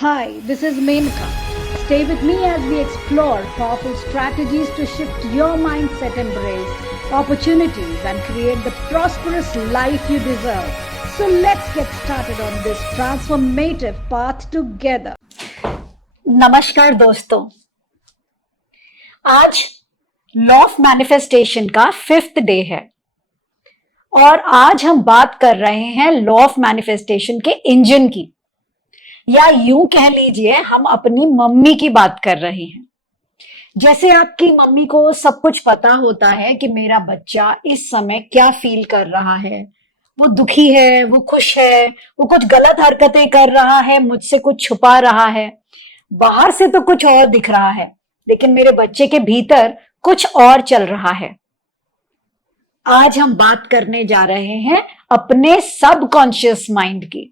Hi, this is Menka. Stay with me as we explore powerful strategies to shift your mindset, embrace opportunities, and create the prosperous life you deserve. So let's get started on this transformative path together. नमस्कार दोस्तों, आज law of manifestation का 5th day है और आज हम बात कर रहे हैं लॉ ऑफ मैनिफेस्टेशन के इंजन की, या यूं कह लीजिए हम अपनी मम्मी की बात कर रहे हैं। जैसे आपकी मम्मी को सब कुछ पता होता है कि मेरा बच्चा इस समय क्या फील कर रहा है, वो दुखी है, वो खुश है, वो कुछ गलत हरकतें कर रहा है, मुझसे कुछ छुपा रहा है। बाहर से तो कुछ और दिख रहा है, लेकिन मेरे बच्चे के भीतर कुछ और चल रहा है। आज हम बात करने जा रहे हैं अपने सबकॉन्शियस माइंड की,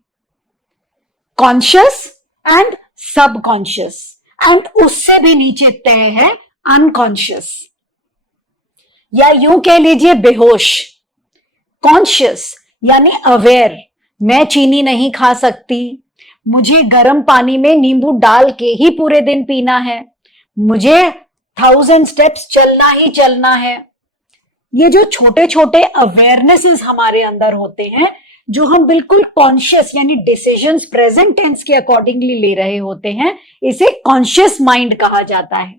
कॉन्शियस एंड सबकॉन्शियस, एंड उससे भी नीचे तय है अनकॉन्शियस, या यूं कह लीजिए बेहोश। कॉन्शियस यानी अवेयर, मैं चीनी नहीं खा सकती, मुझे गर्म पानी में नींबू डाल के ही पूरे दिन पीना है, मुझे 1000 स्टेप्स चलना ही चलना है। ये जो छोटे छोटे अवेयरनेसेस हमारे अंदर होते हैं, जो हम बिल्कुल कॉन्शियस यानी डिसीजंस प्रेजेंट टेंस के अकॉर्डिंगली ले रहे होते हैं, इसे कॉन्शियस माइंड कहा जाता है।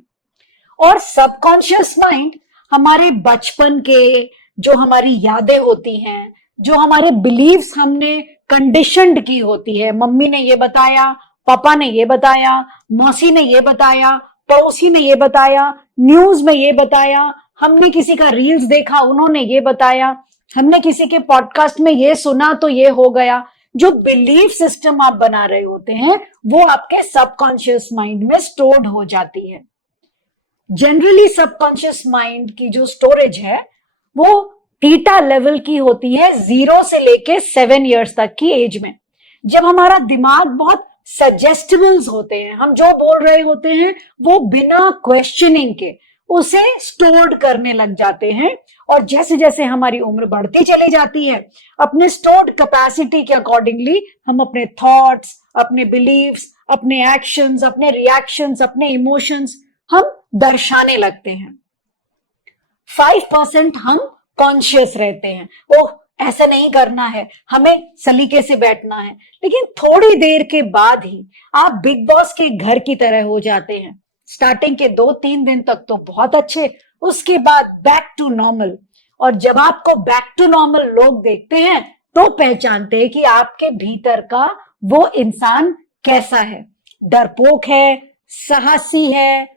और सबकॉन्शियस माइंड हमारे बचपन के जो हमारी यादें होती हैं, जो हमारे बिलीव्स हमने कंडीशनड की होती है, मम्मी ने ये बताया, पापा ने ये बताया, मौसी ने ये बताया, पड़ोसी ने ये बताया, न्यूज में ये बताया, हमने किसी का रील्स देखा, उन्होंने ये बताया, हमने किसी के पॉडकास्ट में ये सुना तो ये हो गया। जो बिलीफ सिस्टम आप बना रहे होते हैं वो आपके सबकॉन्शियस माइंड में स्टोर्ड हो जाती है। जनरली सबकॉन्शियस माइंड की जो स्टोरेज है वो थीटा लेवल की होती है, 0 से लेके 7 इयर्स तक की एज में, जब हमारा दिमाग बहुत सजेस्टिबल्स होते हैं, हम जो बोल रहे होते हैं वो बिना क्वेश्चनिंग के उसे स्टोर्ड करने लग जाते हैं। और जैसे जैसे हमारी उम्र बढ़ती चली जाती है, अपने स्टोर्ड कैपेसिटी के अकॉर्डिंगली हम अपने थॉट्स, अपने बिलीव्स, अपने एक्शंस, अपने रिएक्शंस, अपने इमोशंस हम दर्शाने लगते हैं। 5% हम कॉन्शियस रहते हैं, ओह ऐसा नहीं करना है, हमें सलीके से बैठना है, लेकिन थोड़ी देर के बाद ही आप बिग बॉस के घर की तरह हो जाते हैं। स्टार्टिंग के 2-3 दिन तक तो बहुत अच्छे, उसके बाद बैक टू नॉर्मल। और जब आपको बैक टू नॉर्मल लोग देखते हैं तो पहचानते हैं कि आपके भीतर का वो इंसान कैसा है। डरपोक है, साहसी है,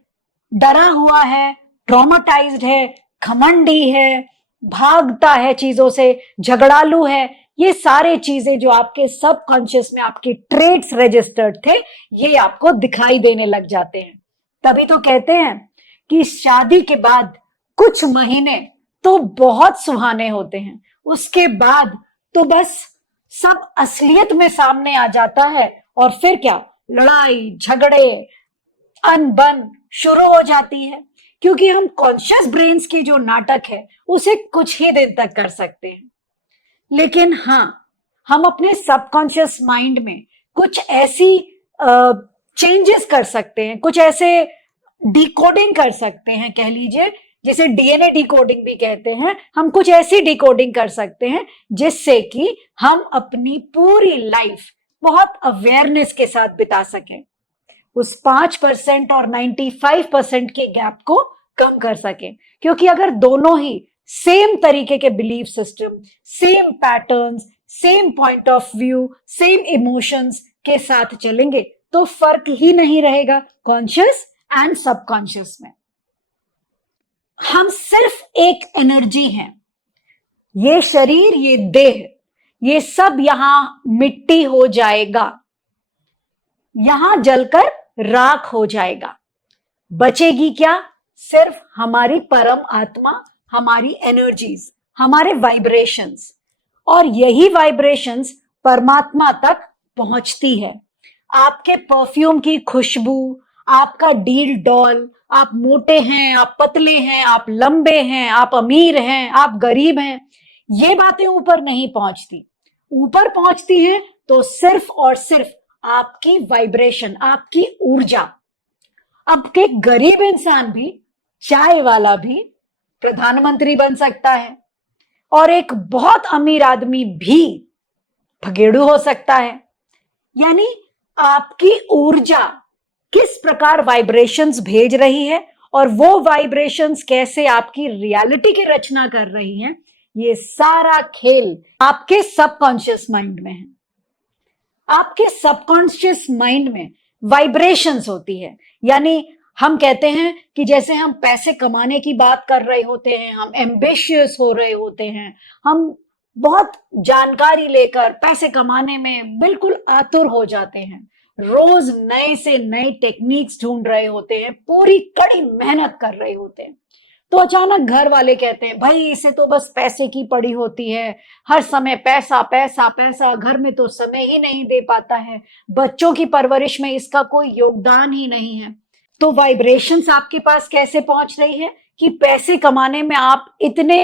डरा हुआ है, ट्रॉमाटाइज्ड है, घमंडी है, भागता है चीजों से, झगड़ालू है। ये सारे चीजें जो आपके सबकॉन्शियस में आपके ट्रेट्स रजिस्टर्ड थे, ये आपको दिखाई देने लग जाते हैं। तभी तो कहते हैं कि शादी के बाद कुछ महीने तो बहुत सुहाने होते हैं, उसके बाद तो बस सब असलियत में सामने आ जाता है, और फिर क्या, लड़ाई झगड़े अनबन शुरू हो जाती है। क्योंकि हम कॉन्शियस ब्रेन्स की जो नाटक है उसे कुछ ही दिन तक कर सकते हैं, लेकिन हाँ, हम अपने सबकॉन्शियस माइंड में कुछ ऐसी चेंजेस कर सकते हैं, कुछ ऐसे डिकोडिंग कर सकते हैं, कह लीजिए जिसे डीएनए डिकोडिंग भी कहते हैं। हम कुछ ऐसी डिकोडिंग कर सकते हैं जिससे कि हम अपनी पूरी लाइफ बहुत अवेयरनेस के साथ बिता सकें, उस 5% और 95% के गैप को कम कर सकें। क्योंकि अगर दोनों ही सेम तरीके के belief system, same patterns, same point of view, same emotions के साथ चलेंगे तो फर्क ही नहीं रहेगा कॉन्शियस एंड सबकॉन्शियस में। हम सिर्फ एक एनर्जी हैं, ये शरीर, ये देह, ये सब यहां मिट्टी हो जाएगा, यहां जलकर राख हो जाएगा। बचेगी क्या? सिर्फ हमारी परम आत्मा, हमारी एनर्जीज, हमारे वाइब्रेशंस, और यही वाइब्रेशंस परमात्मा तक पहुंचती है। आपके परफ्यूम की खुशबू, आपका डील डॉल, आप मोटे हैं, आप पतले हैं, आप लंबे हैं, आप अमीर हैं, आप गरीब हैं, ये बातें ऊपर नहीं पहुंचती। ऊपर पहुंचती हैं तो सिर्फ और सिर्फ आपकी वाइब्रेशन, आपकी ऊर्जा। अब के गरीब इंसान भी, चाय वाला भी प्रधानमंत्री बन सकता है, और एक बहुत अमीर आदमी भी भगेड़ू हो सकता है। यानी आपकी ऊर्जा किस प्रकार वाइब्रेशंस भेज रही है और वो वाइब्रेशंस कैसे आपकी रियलिटी की रचना कर रही हैं, ये सारा खेल आपके सबकॉन्शियस माइंड में है। आपके सबकॉन्शियस माइंड में वाइब्रेशंस होती है। यानी हम कहते हैं कि जैसे हम पैसे कमाने की बात कर रहे होते हैं, हम एम्बिशियस हो रहे होते हैं, हम बहुत जानकारी लेकर पैसे कमाने में बिल्कुल आतुर हो जाते हैं, रोज नए से नए टेक्निक्स ढूंढ रहे होते हैं, पूरी कड़ी मेहनत कर रहे होते हैं, तो अचानक घर वाले कहते हैं भाई इसे तो बस पैसे की पड़ी होती है, हर समय पैसा पैसा पैसा, घर में तो समय ही नहीं दे पाता है, बच्चों की परवरिश में इसका कोई योगदान ही नहीं है। तो वाइब्रेशंस आपके पास कैसे पहुंच रही है कि पैसे कमाने में आप इतने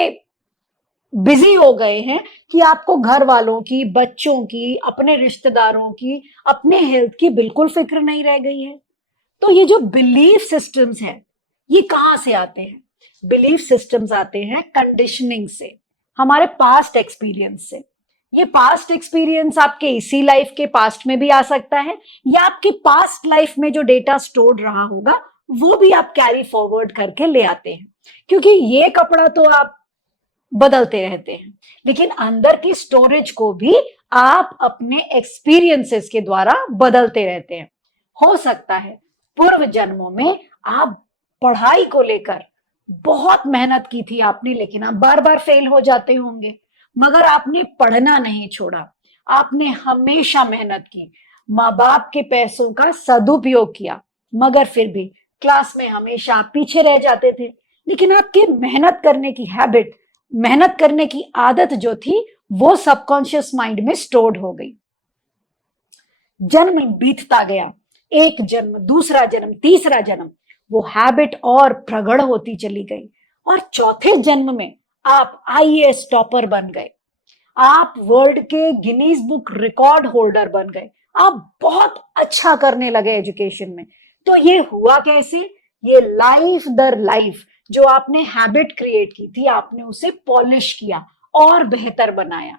बिजी हो गए हैं कि आपको घर वालों की, बच्चों की, अपने रिश्तेदारों की, अपने हेल्थ की बिल्कुल फिक्र नहीं रह गई है। तो ये जो बिलीफ सिस्टम्स है, ये कहां से आते हैं? बिलीफ सिस्टम्स आते हैं कंडीशनिंग से, हमारे पास्ट एक्सपीरियंस से। ये पास्ट एक्सपीरियंस आपके इसी लाइफ के पास्ट में भी आ सकता है, या आपके पास्ट लाइफ में जो डेटा स्टोर्ड रहा होगा वो भी आप कैरी फॉरवर्ड करके ले आते हैं। क्योंकि ये कपड़ा तो आप बदलते रहते हैं, लेकिन अंदर की स्टोरेज को भी आप अपने एक्सपीरियंसेस के द्वारा बदलते रहते हैं। हो सकता है पूर्व जन्मों में आप पढ़ाई को लेकर बहुत मेहनत की थी आपने, लेकिन आप बार बार फेल हो जाते होंगे, मगर आपने पढ़ना नहीं छोड़ा, आपने हमेशा मेहनत की, माँ बाप के पैसों का सदुपयोग किया, मगर फिर भी क्लास में हमेशा आप पीछे रह जाते थे। लेकिन आपकी मेहनत करने की हैबिट, मेहनत करने की आदत जो थी, वो सबकॉन्शियस माइंड में स्टोर्ड हो गई। जन्म बीतता गया, एक जन्म, दूसरा जन्म, तीसरा जन्म, वो हैबिट और प्रगढ़ होती चली गई, और चौथे जन्म में आप आईएएस टॉपर बन गए, आप वर्ल्ड के गिनीज बुक रिकॉर्ड होल्डर बन गए, आप बहुत अच्छा करने लगे एजुकेशन में। तो ये हुआ कैसे? ये लाइफ दर लाइफ जो आपने हैबिट क्रिएट की थी, आपने उसे पॉलिश किया और बेहतर बनाया।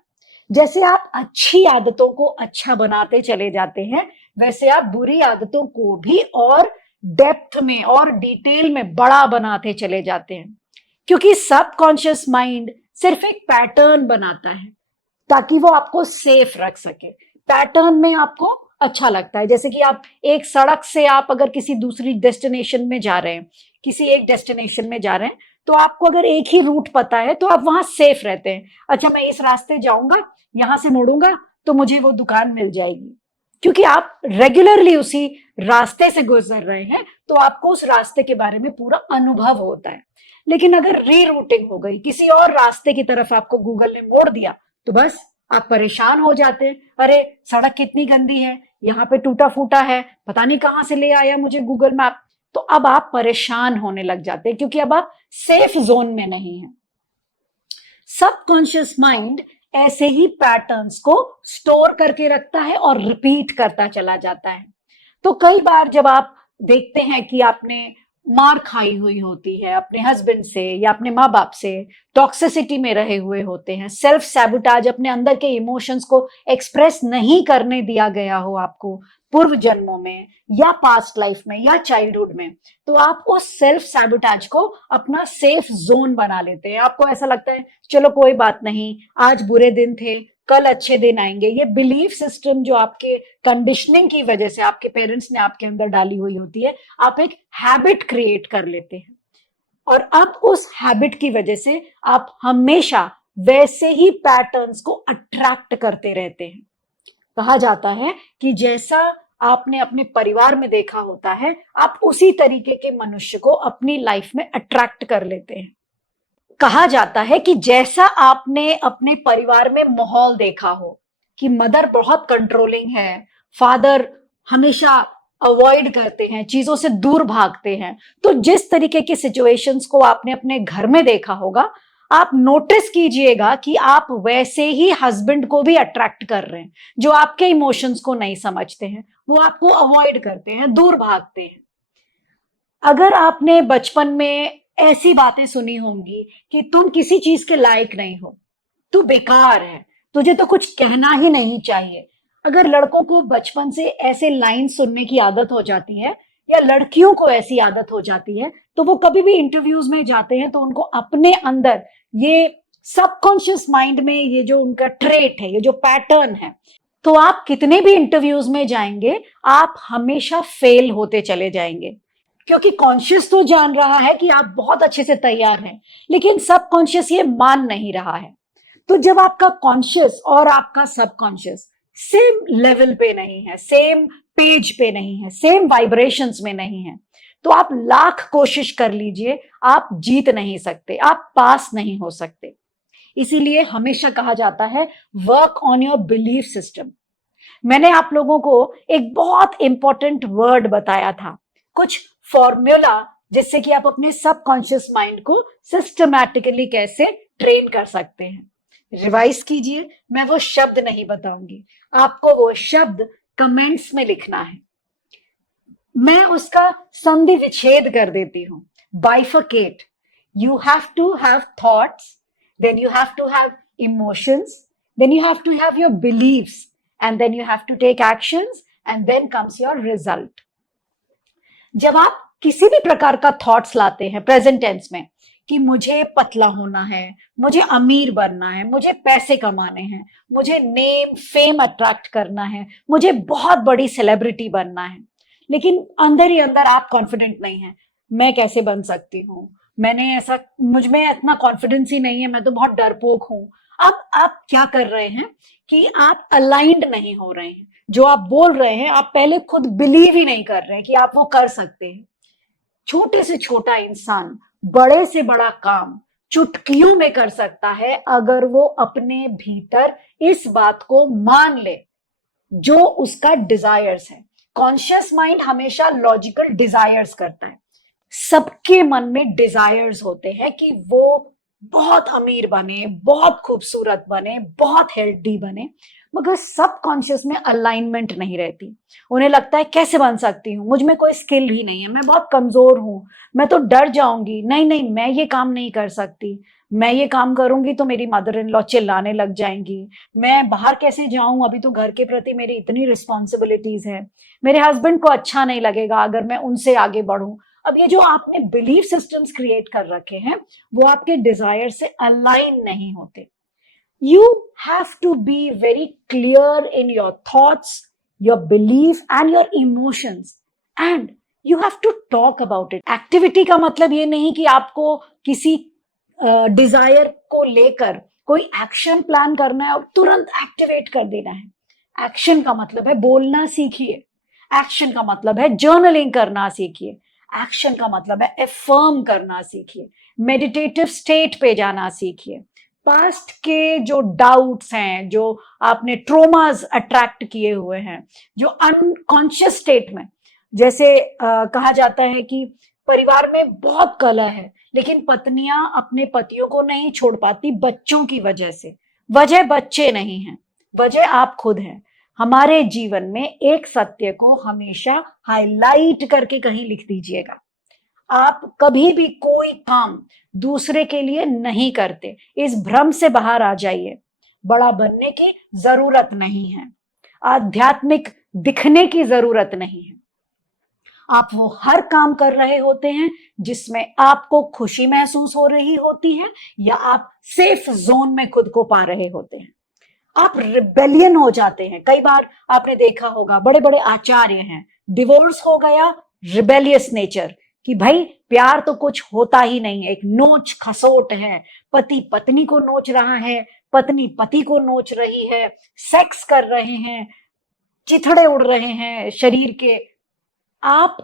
जैसे आप अच्छी आदतों को अच्छा बनाते चले जाते हैं, वैसे आप बुरी आदतों को भी और डेप्थ में और डिटेल में बड़ा बनाते चले जाते हैं। क्योंकि सबकॉन्शियस माइंड सिर्फ एक पैटर्न बनाता है ताकि वो आपको सेफ रख सके। पैटर्न में आपको अच्छा लगता है, जैसे कि आप एक सड़क से आप अगर किसी दूसरी डेस्टिनेशन में जा रहे हैं, किसी एक डेस्टिनेशन में जा रहे हैं, तो आपको अगर एक ही रूट पता है तो आप वहां सेफ रहते हैं। अच्छा, मैं इस रास्ते जाऊंगा, यहां से मुड़ूंगा तो मुझे वो दुकान मिल जाएगी, क्योंकि आप रेगुलरली उसी रास्ते से गुजर रहे हैं, तो आपको उस रास्ते के बारे में पूरा अनुभव होता है। लेकिन अगर रीरूटिंग हो गई, किसी और रास्ते की तरफ आपको गूगल ने मोड़ दिया, तो बस आप परेशान हो जाते हैं। अरे सड़क कितनी गंदी है, यहाँ पे टूटा फूटा है, पता नहीं कहाँ से ले आया मुझे गूगल मैप। तो अब आप परेशान होने लग जाते हैं, क्योंकि अब आप सेफ जोन में नहीं हैं। सबकॉन्शियस माइंड ऐसे ही पैटर्न्स को स्टोर करके रखता है और रिपीट करता चला जाता है। तो कई बार जब आप देखते हैं कि आपने मार खाई हुई होती है अपने हस्बैंड से या अपने माँ बाप से, टॉक्सिसिटी में रहे हुए होते हैं, सेल्फ सैबोटाज, अपने अंदर के इमोशंस को एक्सप्रेस नहीं करने दिया गया हो आपको पूर्व जन्मों में या पास्ट लाइफ में या चाइल्डहुड में, तो आप उस सेल्फ सैबोटाज को अपना सेफ जोन बना लेते हैं। आपको ऐसा लगता है चलो कोई बात नहीं, आज बुरे दिन थे, कल अच्छे दिन आएंगे। ये बिलीफ सिस्टम जो आपके कंडीशनिंग की वजह से आपके पेरेंट्स ने आपके अंदर डाली हुई होती है, आप एक हैबिट क्रिएट कर लेते हैं, और अब उस हैबिट की वजह से आप हमेशा वैसे ही पैटर्न्स को अट्रैक्ट करते रहते हैं। कहा जाता है कि जैसा आपने अपने परिवार में देखा होता है, आप उसी तरीके के मनुष्य को अपनी लाइफ में अट्रैक्ट कर लेते हैं। कहा जाता है कि जैसा आपने अपने परिवार में माहौल देखा हो कि मदर बहुत कंट्रोलिंग है, फादर हमेशा अवॉइड करते हैं, चीजों से दूर भागते हैं, तो जिस तरीके की सिचुएशंस को आपने अपने घर में देखा होगा, आप नोटिस कीजिएगा कि आप वैसे ही हस्बैंड को भी अट्रैक्ट कर रहे हैं जो आपके इमोशंस को नहीं समझते हैं, वो आपको अवॉइड करते हैं, दूर भागते हैं। अगर आपने बचपन में ऐसी बातें सुनी होंगी कि तुम किसी चीज के लायक नहीं हो, तू बेकार है, तुझे तो कुछ कहना ही नहीं चाहिए। अगर लड़कों को बचपन से ऐसे लाइन सुनने की आदत हो जाती है या लड़कियों को ऐसी आदत हो जाती है, तो वो कभी भी इंटरव्यूज में जाते हैं तो उनको अपने अंदर ये सबकॉन्शियस माइंड में ये जो उनका ट्रेट है, ये जो पैटर्न है, तो आप कितने भी इंटरव्यूज में जाएंगे आप हमेशा फेल होते चले जाएंगे। क्योंकि कॉन्शियस तो जान रहा है कि आप बहुत अच्छे से तैयार हैं, लेकिन सबकॉन्शियस ये मान नहीं रहा है। तो जब आपका कॉन्शियस और आपका सबकॉन्शियस सेम लेवल पे नहीं है, सेम पेज पे नहीं है, सेम वाइब्रेशंस में नहीं है, तो आप लाख कोशिश कर लीजिए, आप जीत नहीं सकते, आप पास नहीं हो सकते। इसीलिए हमेशा कहा जाता है work on your belief system. मैंने आप लोगों को एक बहुत इंपॉर्टेंट वर्ड बताया था, कुछ फॉर्मूला, जिससे कि आप अपने सबकॉन्शियस माइंड को सिस्टमैटिकली कैसे ट्रेन कर सकते हैं। रिवाइज कीजिए, मैं वो शब्द नहीं बताऊंगी, आपको वो शब्द कमेंट्स में लिखना है। मैं उसका संधि विच्छेद कर देती हूं, bifurcate. You have to have thoughts, then you have to have emotions, then you have to have your beliefs, and then you have to take actions, and then comes your result. जब आप किसी भी प्रकार का thoughts लाते हैं present tense में कि मुझे पतला होना है, मुझे अमीर बनना है, मुझे पैसे कमाने हैं, मुझे नेम फेम अट्रैक्ट करना है, मुझे बहुत बड़ी सेलिब्रिटी बनना है, लेकिन अंदर ही अंदर आप कॉन्फिडेंट नहीं है, मैं कैसे बन सकती हूँ, मैंने ऐसा, मुझ में इतना कॉन्फिडेंस ही नहीं है, मैं तो बहुत डरपोक हूँ। अब आप क्या कर रहे हैं कि आप अलाइंड नहीं हो रहे हैं, जो आप बोल रहे हैं आप पहले खुद बिलीव ही नहीं कर रहे हैं कि आप वो कर सकते हैं। छोटे से छोटा इंसान बड़े से बड़ा काम चुटकियों में कर सकता है अगर वो अपने भीतर इस बात को मान ले जो उसका डिजायर्स है। कॉन्शियस माइंड हमेशा लॉजिकल डिजायर्स करता है। सबके मन में डिजायर्स होते हैं कि वो बहुत अमीर बने, बहुत खूबसूरत बने, बहुत हेल्दी बने, मगर सबकॉन्शियस में अलाइनमेंट नहीं रहती। उन्हें लगता है कैसे बन सकती हूँ, मुझ में कोई स्किल ही नहीं है, मैं बहुत कमजोर हूँ, मैं तो डर जाऊंगी, नहीं नहीं मैं ये काम नहीं कर सकती, मैं ये काम करूंगी तो मेरी मदर इन लॉ चिल्लाने लग जाएंगी, मैं बाहर कैसे जाऊं, अभी तो घर के प्रति मेरी इतनी रिस्पॉन्सिबिलिटीज है, मेरे हस्बैंड को अच्छा नहीं लगेगा अगर मैं उनसे आगे बढ़ूं। अब ये जो आपने बिलीफ सिस्टम्स क्रिएट कर रखे हैं वो आपके डिजायर से अलाइन नहीं होते। You have to be very clear in your thoughts, your belief and your emotions, and you have to talk about it. Activity का मतलब ये नहीं कि आपको किसी डिजायर को लेकर कोई एक्शन प्लान करना है और तुरंत एक्टिवेट कर देना है। एक्शन का मतलब है बोलना सीखिए, एक्शन का मतलब है जर्नलिंग करना सीखिए, एक्शन का मतलब है एफर्म करना सीखिए, मेडिटेटिव स्टेट पे जाना सीखिए। पास्ट के जो डाउट्स हैं, जो आपने ट्रोमास अट्रैक्ट किए हुए हैं, जो अनकॉन्शियस स्टेट में, जैसे कहा जाता है कि परिवार में बहुत कलह है लेकिन पत्नियां अपने पतियों को नहीं छोड़ पाती बच्चों की वजह से। वजह बच्चे नहीं हैं, वजह आप खुद हैं। हमारे जीवन में एक सत्य को हमेशा हाईलाइट करके कहीं लिख दीजिएगा, आप कभी भी कोई काम दूसरे के लिए नहीं करते। इस भ्रम से बाहर आ जाइए। बड़ा बनने की जरूरत नहीं है, आध्यात्मिक दिखने की जरूरत नहीं है। आप वो हर काम कर रहे होते हैं जिसमें आपको खुशी महसूस हो रही होती है या आप सेफ जोन में खुद को पा रहे होते हैं। आप रिबेलियन हो जाते हैं। कई बार आपने देखा होगा बड़े बड़े आचार्य हैं, डिवोर्स हो गया, रिबेलियस नेचर कि भाई प्यार तो कुछ होता ही नहीं है, एक नोच खसोट है, पति पत्नी को नोच रहा है, पत्नी पति को नोच रही है, सेक्स कर रहे हैं, चिथड़े उड़ रहे हैं शरीर के। आप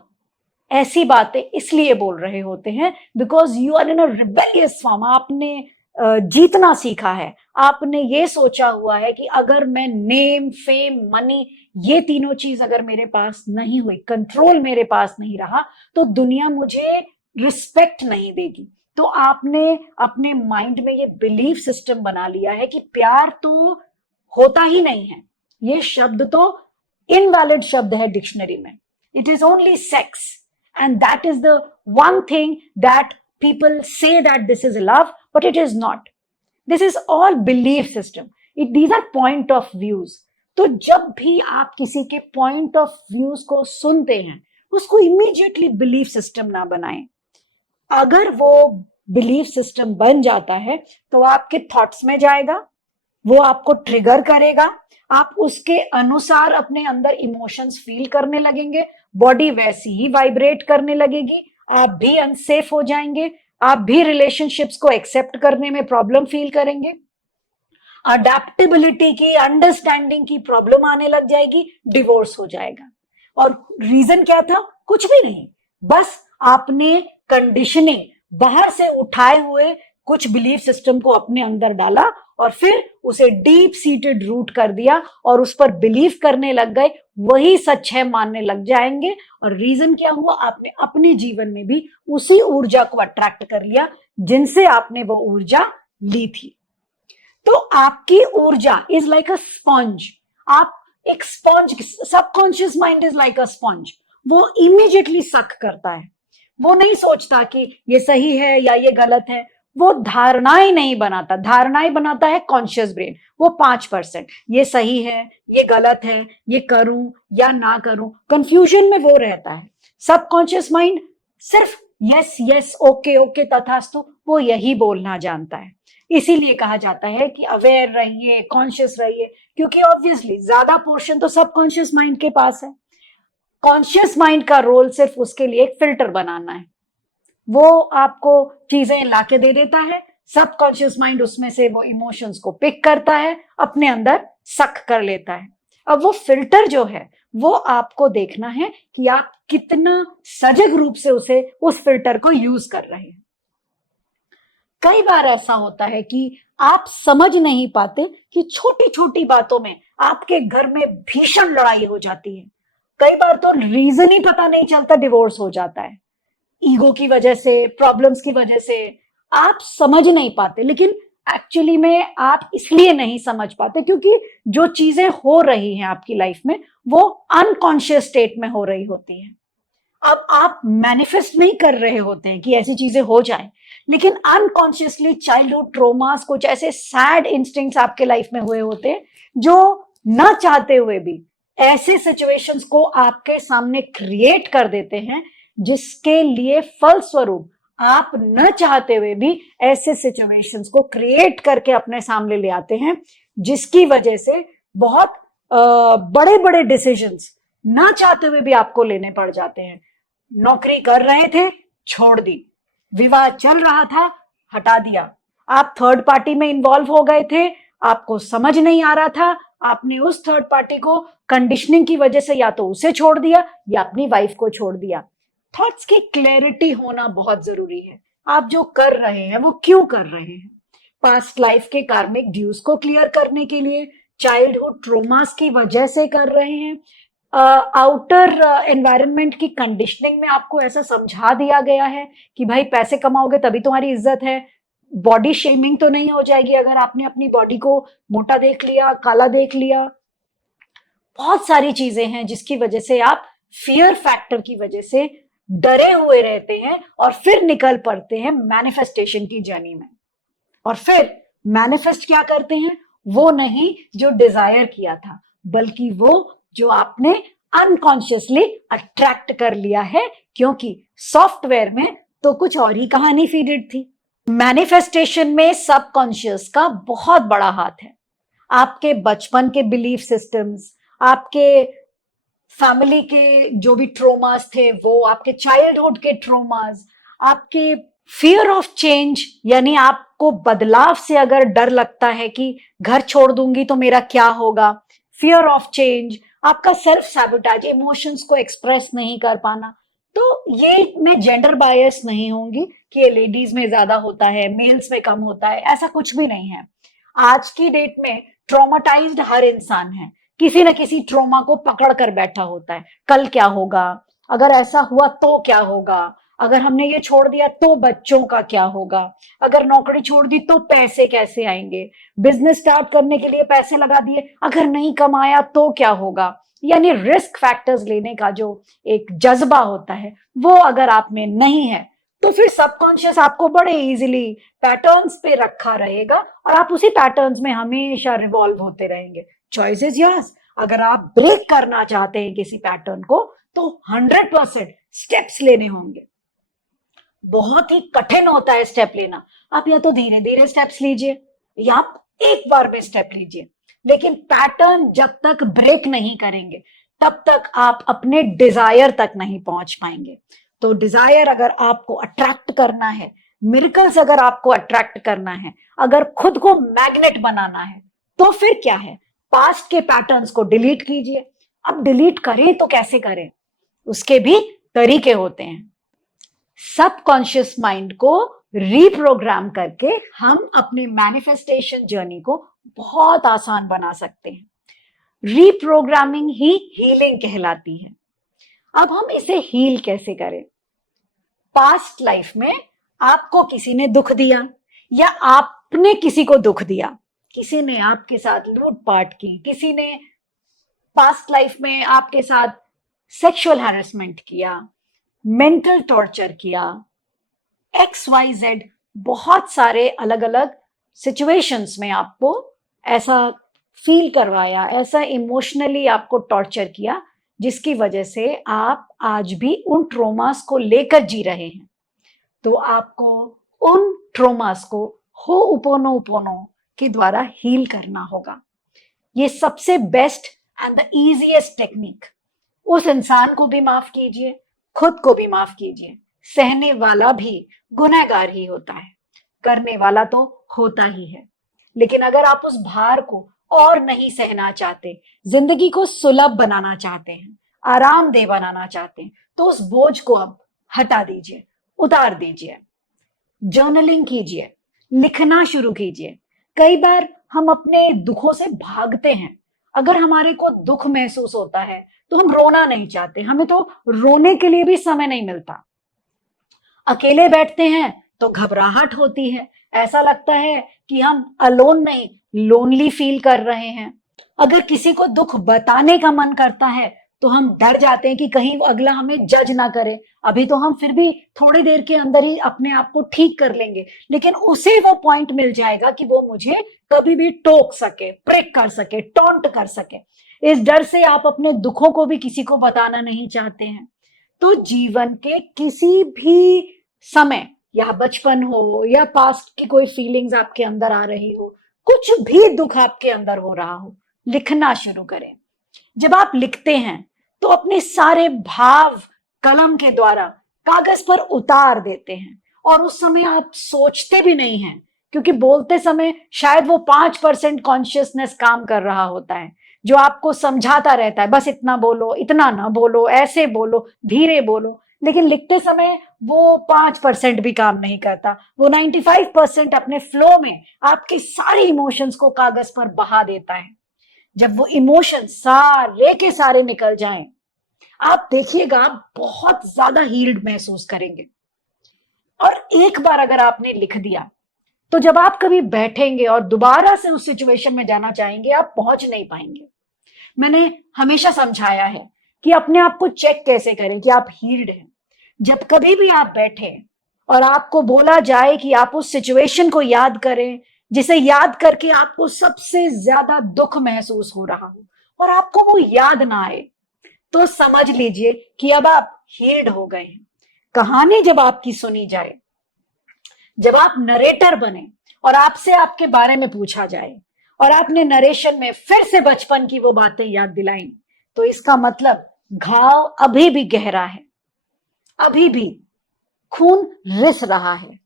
ऐसी बातें इसलिए बोल रहे होते हैं because you are in a rebellious form. आपने जीतना सीखा है, आपने ये सोचा हुआ है कि अगर मैं नेम फेम मनी ये तीनों चीज अगर मेरे पास नहीं हुई, कंट्रोल मेरे पास नहीं रहा, तो दुनिया मुझे रिस्पेक्ट नहीं देगी। तो आपने अपने माइंड में ये बिलीफ सिस्टम बना लिया है कि प्यार तो होता ही नहीं है। ये शब्द तो इनवैलिड शब्द है डिक्शनरी में। It is only sex and that is the one thing that people say that this is love, but it is not. This is all belief system. These are point of views. तो जब भी आप किसी के point of views को सुनते हैं, उसको immediately belief system ना बनाएं। अगर वो belief system बन जाता है तो आपके thoughts में जाएगा, वो आपको ट्रिगर करेगा, आप उसके अनुसार अपने अंदर इमोशंस फील करने लगेंगे, बॉडी वैसी ही वाइब्रेट करने लगेगी, आप भी अनसेफ हो जाएंगे, आप भी रिलेशनशिप्स को एक्सेप्ट करने में प्रॉब्लम फील करेंगे, अडेप्टेबिलिटी की, अंडरस्टैंडिंग की प्रॉब्लम आने लग जाएगी, डिवोर्स हो जाएगा। और रीजन क्या था? कुछ भी नहीं, बस आपने कंडीशनिंग, बाहर से उठाए हुए कुछ बिलीफ सिस्टम को अपने अंदर डाला और फिर उसे डीप सीटेड रूट कर दिया और उस पर बिलीव करने लग गए, वही सच है मानने लग जाएंगे। और रीजन क्या हुआ? आपने अपने जीवन में भी उसी ऊर्जा को अट्रैक्ट कर लिया जिनसे आपने वो ऊर्जा ली थी। तो आपकी ऊर्जा इज लाइक अ स्पॉन्ज। आप एक sponge, subconscious mind is like a sponge, वो इमीडिएटली सक करता है। वो नहीं सोचता कि ये सही है या ये गलत है, वो धारणाएं नहीं बनाता। धारणाएं बनाता है कॉन्शियस ब्रेन, वो 5%, ये सही है, ये गलत है, ये करूं या ना करूं, कंफ्यूजन में वो रहता है। सबकॉन्शियस माइंड सिर्फ यस यस, ओके ओके, तथास्तु, वो यही बोलना जानता है। इसीलिए कहा जाता है कि अवेयर रहिए, कॉन्शियस रहिए, क्योंकि ऑब्वियसली ज्यादा पोर्शन तो सबकॉन्शियस माइंड के पास है। कॉन्शियस माइंड का रोल सिर्फ उसके लिए एक फिल्टर बनाना है। वो आपको चीजें लाके दे देता है, सबकॉन्शियस माइंड उसमें से वो इमोशंस को पिक करता है, अपने अंदर सक कर लेता है। अब वो फिल्टर जो है, वो आपको देखना है कि आप कितना सजग रूप से उस फिल्टर को यूज कर रहे हैं। कई बार ऐसा होता है कि आप समझ नहीं पाते कि छोटी छोटी बातों में आपके घर में भीषण लड़ाई हो जाती है। कई बार तो रीजन ही पता नहीं चलता, डिवोर्स हो जाता है, ईगो की वजह से, प्रॉब्लम्स की वजह से। आप समझ नहीं पाते, लेकिन एक्चुअली में आप इसलिए नहीं समझ पाते क्योंकि जो चीजें हो रही हैं आपकी लाइफ में, वो अनकॉन्शियस स्टेट में हो रही होती हैं। अब आप मैनिफेस्ट नहीं कर रहे होते हैं कि ऐसी चीजें हो जाएं, लेकिन अनकॉन्शियसली चाइल्डहुड ट्रोमास, कुछ ऐसे सैड इंस्टिंक्ट्स आपके लाइफ में हुए होते हैं जो ना चाहते हुए भी ऐसे सिचुएशंस को आपके सामने क्रिएट कर देते हैं, जिसके लिए फलस्वरूप आप न चाहते हुए भी ऐसे सिचुएशंस को क्रिएट करके अपने सामने ले आते हैं, जिसकी वजह से बहुत बड़े बड़े डिसीजंस ना चाहते हुए भी आपको लेने पड़ जाते हैं। नौकरी कर रहे थे, छोड़ दी, विवाह चल रहा था, हटा दिया, आप थर्ड पार्टी में इन्वॉल्व हो गए थे, आपको समझ नहीं आ रहा था, आपने उस थर्ड पार्टी को कंडीशनिंग की वजह से या तो उसे छोड़ दिया या अपनी वाइफ को छोड़ दिया। थॉट्स की क्लैरिटी होना बहुत जरूरी है। आप जो कर रहे हैं वो क्यों कर रहे हैं? पास्ट लाइफ के कार्मिक ड्यूज को क्लियर करने के लिए, चाइल्डहुड ट्रोमास की वजह से कर रहे हैं, आउटर एनवायरनमेंट की कंडीशनिंग में आपको ऐसा समझा दिया गया है कि भाई पैसे कमाओगे तभी तुम्हारी इज्जत है, बॉडी शेमिंग तो नहीं हो जाएगी अगर आपने अपनी बॉडी को मोटा देख लिया, काला देख लिया। बहुत सारी चीजें हैं जिसकी वजह से आप फियर फैक्टर की वजह से डरे हुए रहते हैं और फिर निकल पड़ते हैं मैनिफेस्टेशन की जर्नी में। और फिर मैनिफेस्ट क्या करते हैं? वो नहीं जो डिजायर किया था, बल्कि वो जो आपने अनकॉन्शियसली अट्रैक्ट कर लिया है, क्योंकि सॉफ्टवेयर में तो कुछ और ही कहानी फीडेड थी। मैनिफेस्टेशन में सबकॉन्शियस का बहुत बड़ा हाथ है। आपके बचपन के बिलीफ सिस्टम्स, आपके फैमिली के जो भी ट्रोमास थे वो, आपके चाइल्डहुड के ट्रोमास, आपके फियर ऑफ चेंज, यानी आपको बदलाव से अगर डर लगता है कि घर छोड़ दूंगी तो मेरा क्या होगा, फियर ऑफ चेंज, आपका सेल्फ सैबोटेज, इमोशंस को एक्सप्रेस नहीं कर पाना। तो ये मैं जेंडर बायस नहीं होंगी कि ये लेडीज में ज्यादा होता है, मेल्स में कम होता है, ऐसा कुछ भी नहीं है। आज की डेट में ट्रॉमाटाइज्ड हर इंसान है, किसी न किसी ट्रोमा को पकड़ कर बैठा होता है। कल क्या होगा, अगर ऐसा हुआ तो क्या होगा, अगर हमने ये छोड़ दिया तो बच्चों का क्या होगा, अगर नौकरी छोड़ दी तो पैसे कैसे आएंगे, बिजनेस स्टार्ट करने के लिए पैसे लगा दिए, अगर नहीं कमाया तो क्या होगा। यानी रिस्क फैक्टर्स लेने का जो एक जज्बा होता है वो अगर आप में नहीं है तो फिर सबकॉन्शियस आपको बड़े इजीली पैटर्न्स पे रखा रहेगा और आप उसी पैटर्न्स में हमेशा रिवॉल्व होते रहेंगे। Choice is yours. अगर आप ब्रेक करना चाहते हैं किसी पैटर्न को तो 100% स्टेप्स लेने होंगे। बहुत ही कठिन होता है स्टेप लेना। आप या तो धीरे धीरे स्टेप्स लीजिए या आप एक बार में स्टेप लीजिए, लेकिन पैटर्न जब तक ब्रेक नहीं करेंगे तब तक आप अपने डिजायर तक नहीं पहुंच पाएंगे। तो डिजायर अगर आपको अट्रैक्ट करना है, मिरेकल्स अगर आपको अट्रैक्ट करना है, अगर खुद को मैग्नेट बनाना है, तो फिर क्या है, पास्ट के पैटर्न्स को डिलीट कीजिए। अब डिलीट करें तो कैसे करें, उसके भी तरीके होते हैं। सबकॉन्शियस माइंड को रीप्रोग्राम करके हम अपने मैनिफेस्टेशन जर्नी को बहुत आसान बना सकते हैं। रीप्रोग्रामिंग ही हीलिंग कहलाती है। अब हम इसे हील कैसे करें? पास्ट लाइफ में आपको किसी ने दुख दिया या आपने किसी को दुख दिया, किसी ने आपके साथ लूटपाट की, किसी ने पास्ट लाइफ में आपके साथ सेक्सुअल हैरेसमेंट किया, मेंटल टॉर्चर किया, XYZ बहुत सारे अलग अलग सिचुएशंस में आपको ऐसा फील करवाया, ऐसा इमोशनली आपको टॉर्चर किया जिसकी वजह से आप आज भी उन ट्रोमास को लेकर जी रहे हैं। तो आपको उन ट्रोमास को हो'ओपोनोपोनो के द्वारा हील करना होगा। ये सबसे best and the easiest technique. उस इंसान को भी माफ कीजिए, खुद को भी माफ कीजिए। सहने वाला भी गुनहगार ही होता है, करने वाला तो होता ही है। लेकिन अगर आप उस भार को और नहीं सहना चाहते, जिंदगी को सुलभ बनाना चाहते हैं, आरामदेह बनाना चाहते हैं, तो उस बोझ को अब हटा दीजिए, उतार दीजिए। जर्नलिंग कीजिए, लिखना शुरू कीजिए। कई बार हम अपने दुखों से भागते हैं। अगर हमारे को दुख महसूस होता है तो हम रोना नहीं चाहते, हमें तो रोने के लिए भी समय नहीं मिलता। अकेले बैठते हैं तो घबराहट होती है, ऐसा लगता है कि हम अलोन नहीं, लोनली फील कर रहे हैं। अगर किसी को दुख बताने का मन करता है तो हम डर जाते हैं कि कहीं वो अगला हमें जज ना करे। अभी तो हम फिर भी थोड़ी देर के अंदर ही अपने आप को ठीक कर लेंगे, लेकिन उसे वो पॉइंट मिल जाएगा कि वो मुझे कभी भी टोक सके, प्रिक कर सके, टॉन्ट कर सके। इस डर से आप अपने दुखों को भी किसी को बताना नहीं चाहते हैं। तो जीवन के किसी भी समय, या बचपन हो या पास्ट की कोई फीलिंग्स आपके अंदर आ रही हो, कुछ भी दुख आपके अंदर हो रहा हो, लिखना शुरू करें। जब आप लिखते हैं तो अपने सारे भाव कलम के द्वारा कागज पर उतार देते हैं और उस समय आप सोचते भी नहीं हैं, क्योंकि बोलते समय शायद वो 5% कॉन्शियसनेस काम कर रहा होता है जो आपको समझाता रहता है, बस इतना बोलो, इतना ना बोलो, ऐसे बोलो, धीरे बोलो। लेकिन लिखते समय वो 5% भी काम नहीं करता, वो 95% अपने फ्लो में आपके सारे इमोशंस को कागज पर बहा देता है। जब वो इमोशन सारे के सारे निकल जाएं, आप देखिएगा आप बहुत ज्यादा हील्ड महसूस करेंगे। और एक बार अगर आपने लिख दिया तो जब आप कभी बैठेंगे और दोबारा से उस सिचुएशन में जाना चाहेंगे, आप पहुंच नहीं पाएंगे। मैंने हमेशा समझाया है कि अपने आप को चेक कैसे करें कि आप हील्ड हैं। जब कभी भी आप बैठे और आपको बोला जाए कि आप उस सिचुएशन को याद करें जिसे याद करके आपको सबसे ज्यादा दुख महसूस हो रहा हो और आपको वो याद ना आए, तो समझ लीजिए कि अब आप हील्ड हो गए हैं। कहानी जब आपकी सुनी जाए, जब आप नरेटर बने और आपसे आपके बारे में पूछा जाए और आपने नरेशन में फिर से बचपन की वो बातें याद दिलाई, तो इसका मतलब घाव अभी भी गहरा है, अभी भी खून रिस रहा है,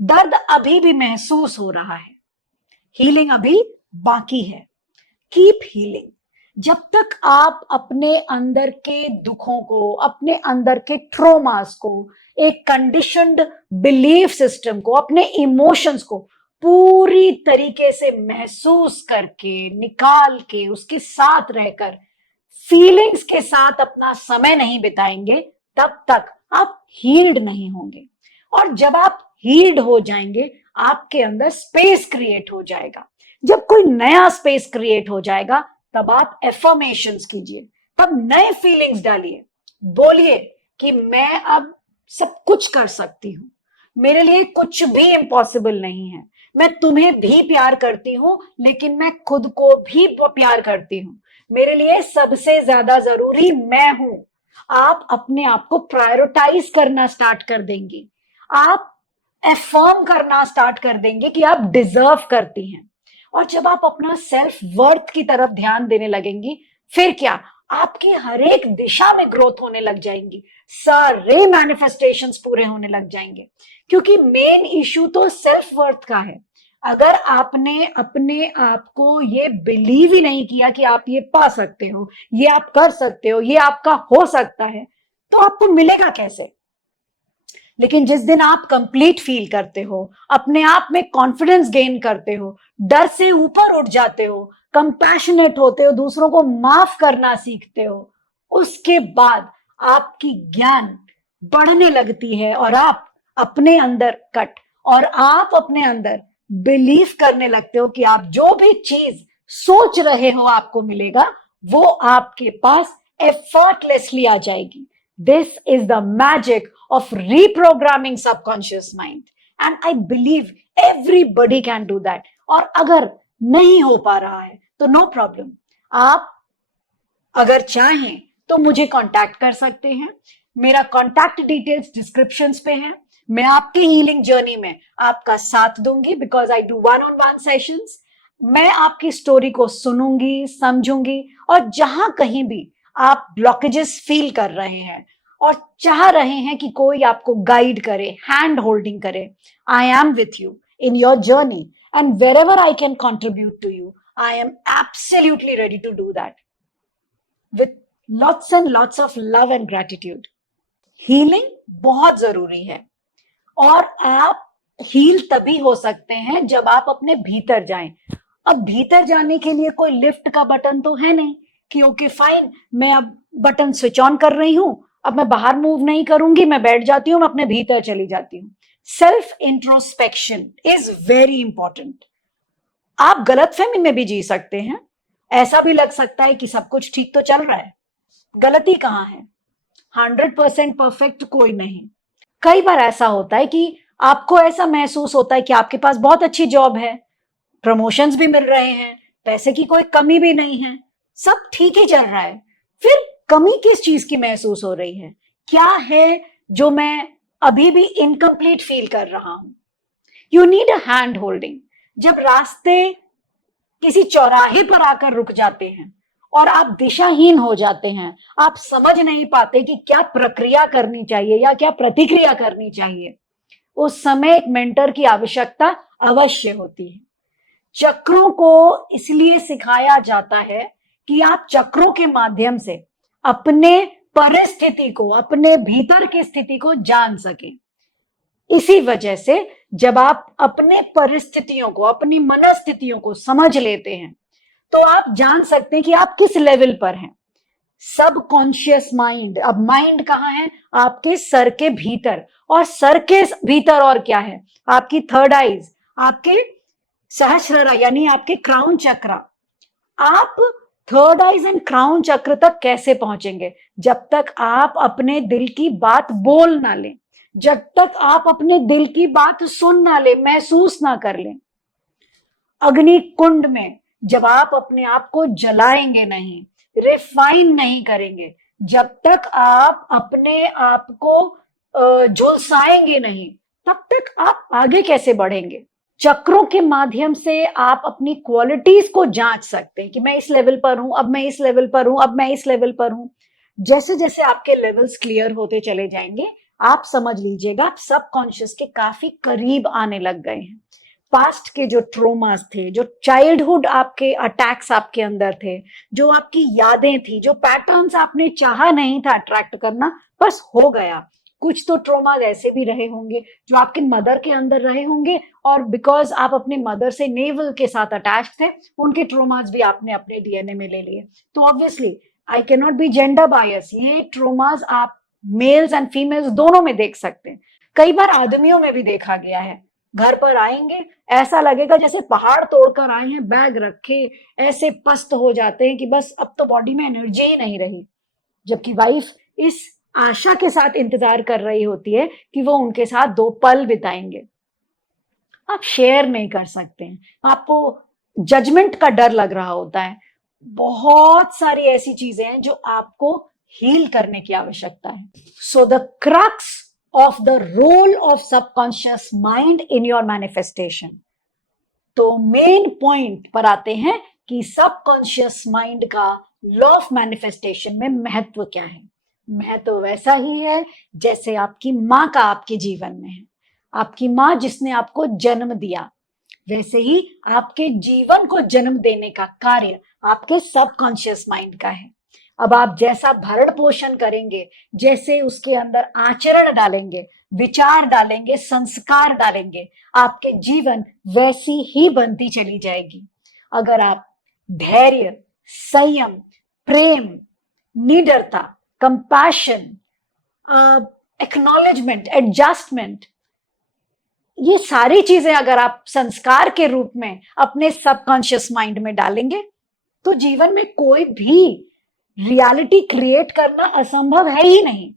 दर्द अभी भी महसूस हो रहा है, हीलिंग अभी बाकी है। Keep healing. जब तक आप अपने अंदर के दुखों को, अपने अंदर के ट्रोमास को, एक कंडीशन्ड बिलीफ सिस्टम को, अपने इमोशंस को पूरी तरीके से महसूस करके, निकाल के, उसके साथ रहकर, फीलिंग्स के साथ अपना समय नहीं बिताएंगे, तब तक आप हील्ड नहीं होंगे। और जब आप हील्ड हो जाएंगे, आपके अंदर स्पेस क्रिएट हो जाएगा। जब कोई नया स्पेस क्रिएट हो जाएगा, तब आप एफर्मेशंस कीजिए, तब नए फीलिंग्स डालिए, बोलिए कि मैं अब सब कुछ कर सकती हूं, मेरे लिए कुछ भी इम्पॉसिबल नहीं है, मैं तुम्हें भी प्यार करती हूं, लेकिन मैं खुद को भी प्यार करती हूं, मेरे लिए सबसे ज्यादा जरूरी मैं हूं। आप अपने आप को प्रायोरिटाइज करना स्टार्ट कर देंगे, आप एफर्म करना स्टार्ट कर देंगे कि आप डिजर्व करती हैं। और जब आप अपना सेल्फ वर्थ की तरफ ध्यान देने लगेंगी, फिर क्या, आपकी हर एक दिशा में ग्रोथ होने लग जाएंगी, सारे मैनिफेस्टेशंस पूरे होने लग जाएंगे। क्योंकि मेन इशू तो सेल्फ वर्थ का है। अगर आपने अपने आप को ये बिलीव ही नहीं किया कि आप ये पा सकते हो, ये आप कर सकते हो, ये आपका हो सकता है, तो आपको मिलेगा कैसे? लेकिन जिस दिन आप कंप्लीट फील करते हो, अपने आप में कॉन्फिडेंस गेन करते हो, डर से ऊपर उठ जाते हो, कंपैशनेट होते हो, दूसरों को माफ करना सीखते हो, उसके बाद आपकी ज्ञान बढ़ने लगती है और आप अपने अंदर और आप अपने अंदर बिलीव करने लगते हो कि आप जो भी चीज सोच रहे हो आपको मिलेगा, वो आपके पास एफर्टलेसली आ जाएगी। This is the magic of reprogramming subconscious mind, and I believe everybody can do that। और अगर नहीं हो पा रहा है तो नो प्रॉब्लम, आप अगर चाहें तो मुझे कांटेक्ट कर सकते हैं। मेरा कांटेक्ट डिटेल्स डिस्क्रिप्शंस पे है। मैं आपकी हीलिंग जर्नी में आपका साथ दूंगी, because I do one on one sessions. मैं आपकी स्टोरी को सुनूंगी, समझूंगी, और जहां कहीं भी आप ब्लॉकेजेस फील कर रहे हैं और चाह रहे हैं कि कोई आपको गाइड करे, हैंड होल्डिंग करे, I am with you in your journey, and wherever I can contribute to you, I am absolutely ready to do that with lots and lots of love and gratitude। Healing बहुत जरूरी है, और आप heal तभी हो सकते हैं जब आप अपने भीतर जाएं। अब भीतर जाने के लिए कोई लिफ्ट का बटन तो है नहीं कि ओके फाइन, मैं अब बटन स्विच ऑन कर रही हूं, अब मैं बाहर मूव नहीं करूंगी, मैं बैठ जाती हूं, मैं अपने भीतर चली जाती हूं। Self introspection is very important. आप गलतफहमी में भी जी सकते हैं, ऐसा भी लग सकता है कि सब कुछ ठीक तो चल रहा है, गलती कहां है, 100% परफेक्ट कोई नहीं। कई बार ऐसा होता है कि आपको ऐसा महसूस होता है कि आपके पास बहुत अच्छी जॉब है, प्रमोशंस भी मिल रहे हैं, पैसे की कोई कमी भी नहीं है, सब ठीक ही चल रहा है, फिर कमी किस चीज की महसूस हो रही है? क्या है जो मैं अभी भी इनकम्प्लीट फील कर रहा हूं? You need a hand holding. जब रास्ते किसी चौराहे पर आकर रुक जाते हैं और आप दिशाहीन हो जाते हैं, आप समझ नहीं पाते कि क्या प्रक्रिया करनी चाहिए या क्या प्रतिक्रिया करनी चाहिए, उस समय एक मेंटर की आवश्यकता अवश्य होती है। चक्रों को इसलिए सिखाया जाता है कि आप चक्रों के माध्यम से अपने परिस्थिति को, अपने भीतर की स्थिति को जान सकें। इसी वजह से जब आप अपने परिस्थितियों को, अपनी मनस्थितियों को समझ लेते हैं, तो आप जान सकते हैं कि आप किस लेवल पर हैं। सबकॉन्शियस माइंड, अब माइंड कहाँ है? आपके सर के भीतर, और सर के भीतर और क्या है? आपकी थर्ड आईज, आपके सहस्रारा यानी आपके क्राउन चक्र। आप थर्ड आईज एंड क्राउन चक्र तक कैसे पहुंचेंगे? जब तक आप अपने दिल की बात बोल ना लें, जब तक आप अपने दिल की बात सुन ना ले, महसूस ना कर लें। अग्नि कुंड में जब आप अपने आप को जलाएंगे नहीं, रिफाइन नहीं करेंगे, जब तक आप अपने आप को झुलसाएंगे नहीं, तब तक आप आगे कैसे बढ़ेंगे? चक्रों के माध्यम से आप अपनी क्वालिटीज को जांच सकते हैं कि मैं इस लेवल पर हूं, अब मैं इस लेवल पर हूं, अब मैं इस लेवल पर हूं। जैसे जैसे आपके लेवल्स क्लियर होते चले जाएंगे, आप समझ लीजिएगा आप सबकॉन्शियस के काफी करीब आने लग गए हैं। पास्ट के जो ट्रोमास थे, जो चाइल्डहुड आपके अटैक्स आपके अंदर थे, जो आपकी यादें थी, जो पैटर्न्स आपने चाहा नहीं था अट्रैक्ट करना, बस हो गया। कुछ तो ट्रोमास ऐसे भी रहे होंगे जो आपके मदर के अंदर रहे होंगे, और बिकॉज आप अपने मदर से नेवल के साथ अटैच थे, उनके ट्रोमास भी आपने अपने डीएनए में ले लिए। तो obviously I can not be gender bias, ये ट्रोमास आप मेल्स एंड फीमेल्स दोनों में देख सकते हैं। कई बार आदमियों में भी देखा गया है, घर पर आएंगे ऐसा लगेगा जैसे पहाड़ तोड़कर आए हैं, बैग रखे ऐसे पस्त हो जाते हैं कि बस अब तो बॉडी में एनर्जी ही नहीं रही, जबकि वाइफ इस आशा के साथ इंतजार कर रही होती है कि वो उनके साथ 2 पल बिताएंगे। आप शेयर नहीं कर सकते हैं, आपको जजमेंट का डर लग रहा होता है। बहुत सारी ऐसी चीजें हैं जो आपको हील करने की आवश्यकता है। So the crux of the role of subconscious mind in your manifestation, तो मेन पॉइंट पर आते हैं कि सबकॉन्शियस माइंड का लॉ ऑफ मैनिफेस्टेशन में महत्व क्या है। महत्व वैसा ही है जैसे आपकी माँ का आपके जीवन में है। आपकी माँ जिसने आपको जन्म दिया, वैसे ही आपके जीवन को जन्म देने का कार्य आपके सबकॉन्शियस माइंड का है। अब आप जैसा भरण पोषण करेंगे, जैसे उसके अंदर आचरण डालेंगे, विचार डालेंगे, संस्कार डालेंगे, आपके जीवन वैसी ही बनती चली जाएगी। अगर आप धैर्य, संयम, प्रेम, निडरता, कंपैशन, एक्नॉलेजमेंट, एडजस्टमेंट, ये सारी चीजें अगर आप संस्कार के रूप में अपने सबकॉन्शियस माइंड में डालेंगे, तो जीवन में कोई भी रियलिटी क्रिएट करना असंभव है ही नहीं।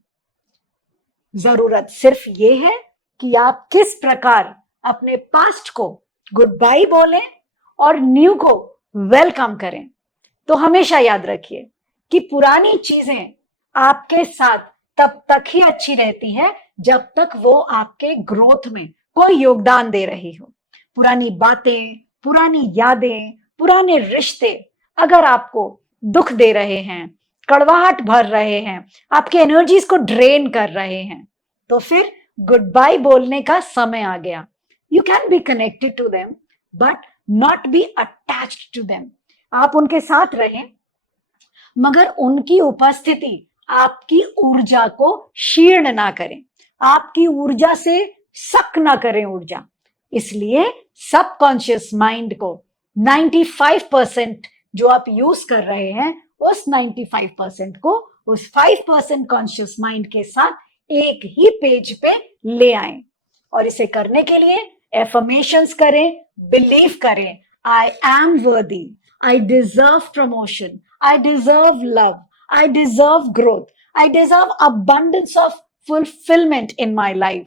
जरूरत सिर्फ ये है कि आप किस प्रकार अपने पास्ट को गुड बाय बोलें और न्यू को वेलकम करें। तो हमेशा याद रखिए कि पुरानी चीजें आपके साथ तब तक ही अच्छी रहती है जब तक वो आपके ग्रोथ में कोई योगदान दे रही हो। पुरानी बातें, पुरानी यादें, पुराने रिश्ते अगर आपको दुख दे रहे हैं, कड़वाहट भर रहे हैं, आपके एनर्जीज को ड्रेन कर रहे हैं, तो फिर गुड बाय बोलने का समय आ गया। You can be connected to them but not be attached to them. आप उनके साथ रहें मगर उनकी उपस्थिति आपकी ऊर्जा को क्षीण ना करें, आपकी ऊर्जा से सक ना करें ऊर्जा। इसलिए सबकॉन्शियस माइंड को 95% जो आप यूज कर रहे हैं, उस 95% को उस 5% कॉन्शियस माइंड के साथ एक ही पेज पे ले आएं। और इसे करने के लिए एफर्मेशंस करें, बिलीव करें, आई एम वर्दी, I deserve promotion, I deserve love, I deserve growth. I deserve abundance of fulfillment in my life.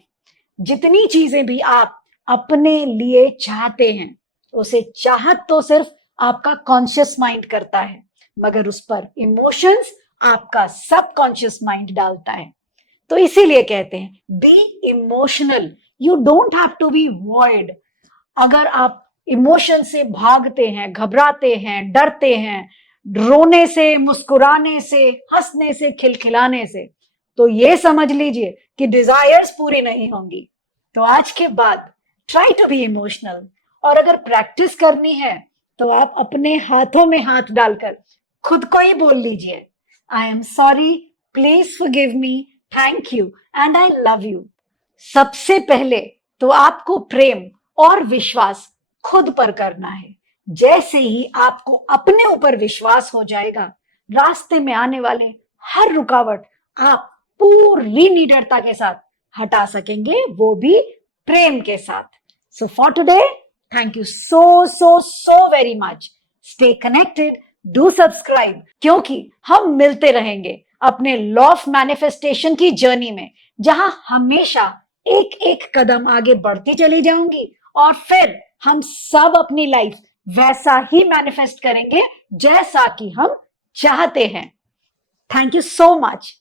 जितनी चीजें भी आप अपने लिए चाहते हैं, उसे चाहत तो सिर्फ आपका कॉन्शियस माइंड करता है, मगर उस पर इमोशंस आपका सबकॉन्शियस माइंड डालता है। तो इसीलिए कहते हैं be emotional, you don't have to be void. अगर आप इमोशन से भागते हैं, घबराते हैं, डरते हैं, रोने से, मुस्कुराने से, हंसने से, खिलखिलाने से, तो ये समझ लीजिए कि डिजायर्स पूरी नहीं होंगी। तो आज के बाद ट्राई टू बी इमोशनल। और अगर प्रैक्टिस करनी है तो आप अपने हाथों में हाथ डालकर खुद को ही बोल लीजिए, I am sorry, please forgive me, thank you and I love you. सबसे पहले तो आपको प्रेम और विश्वास खुद पर करना है। जैसे ही आपको अपने ऊपर विश्वास हो जाएगा, रास्ते में आने वाले हर रुकावट आप पूरी निडरता के साथ हटा सकेंगे, वो भी प्रेम के साथ। So for today, thank you so very much. Stay connected, do subscribe, क्योंकि हम मिलते रहेंगे अपने लॉ ऑफ मैनिफेस्टेशन की जर्नी में, जहां हमेशा एक एक कदम आगे बढ़ती चली जाऊंगी और फिर हम सब अपनी लाइफ वैसा ही मैनिफेस्ट करेंगे जैसा कि हम चाहते हैं। Thank you so much.